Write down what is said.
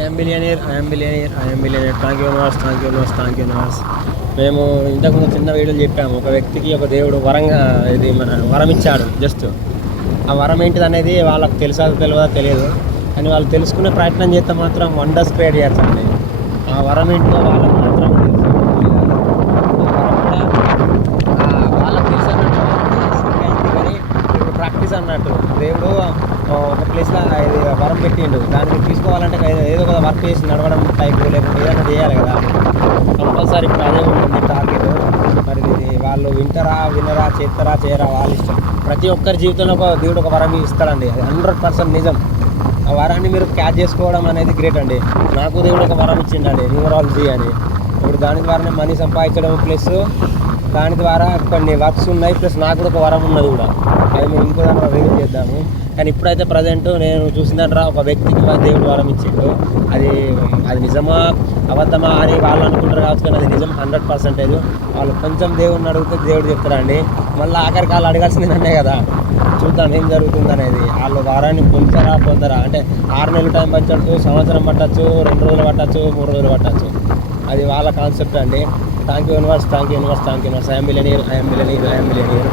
I'm billionaire, I'm billionaire, I'm billionaire. Thank you universe, thank you universe, thank you universe. మేము ఇంతకుముందు చిన్న వీడియోలు చెప్పాము, ఒక వ్యక్తికి ఒక దేవుడు ఇది మన వరం ఇచ్చాడు. జస్ట్ ఆ వరం ఏంటిది అనేది వాళ్ళకి తెలియదా తెలియదు, కానీ వాళ్ళు తెలుసుకునే ప్రయత్నం చేస్తే మాత్రం వండర్స్ క్రియేట్ చేయొచ్చండి. ఆ వరం ఏంటో వాళ్ళకి మాత్రం తెలుసు. వాళ్ళకి తెలుసు అన్నట్టు అయింది, కానీ ఇప్పుడు ప్రాక్టీస్ అన్నట్టు దేవుడు ఒక ప్లేస్లో ఇది వరం పెట్టిండు, దాన్ని తీసుకోవాలంటే ఏదో ఒక వర్క్ చేసి నడవడం టైపు లేకపోతే ఏదైనా చేయాలి కదా. కంపల్సరీ ఇప్పుడు అదే ఉంటుంది టార్గెట్. మరి ఇది వాళ్ళు వినరా చేస్తారా చేయరా వాళ్ళ ఇష్టం. ప్రతి ఒక్కరి జీవితంలో ఒక దేవుడు ఒక వరం ఇస్తాడండి, అది 100% నిజం. ఆ వరాన్ని మీరు క్యాచ్ చేసుకోవడం అనేది గ్రేట్ అండి. నాకు దేవుడు ఒక వరం ఇచ్చిండండి, న్యూమరాలజీ అని. ఇప్పుడు దాని ద్వారానే మనీ సంపాదించడం, ప్లస్ దాని ద్వారా కొన్ని వర్క్స్ ఉన్నాయి, ప్లస్ నాకు కూడా ఒక వరం ఉన్నది కూడా. అది మేము ఇంకో దాంట్లో రివ్యూ చేద్దాము. కానీ ఇప్పుడైతే ప్రజెంట్ నేను చూసిందంటారా, ఒక వ్యక్తికి దేవుడు వరం ఇచ్చిండు. అది నిజమా అబద్ధమా అని వాళ్ళు అనుకుంటారు కావచ్చు, కానీ అది నిజం 100%. వాళ్ళు కొంచెం దేవుడిని అడిగితే దేవుడు చెప్తారండి. మళ్ళీ ఆఖరికి వాళ్ళు అడగాల్సింది నన్నే కదా. చూద్దాం ఏం జరుగుతుంది అనేది. వాళ్ళు వారాన్ని పొందరా అంటే 6 నెలలు టైం పట్టచ్చు, సంవత్సరం పట్టచ్చు, 2 రోజులు పట్టచ్చు, 3 రోజులు పట్టచ్చు. అది వాళ్ళ కాన్సెప్ట్ అండి. Thank you universe, thank you universe, thank you universe. I'm billionaire, I'm billionaire, I'm billionaire.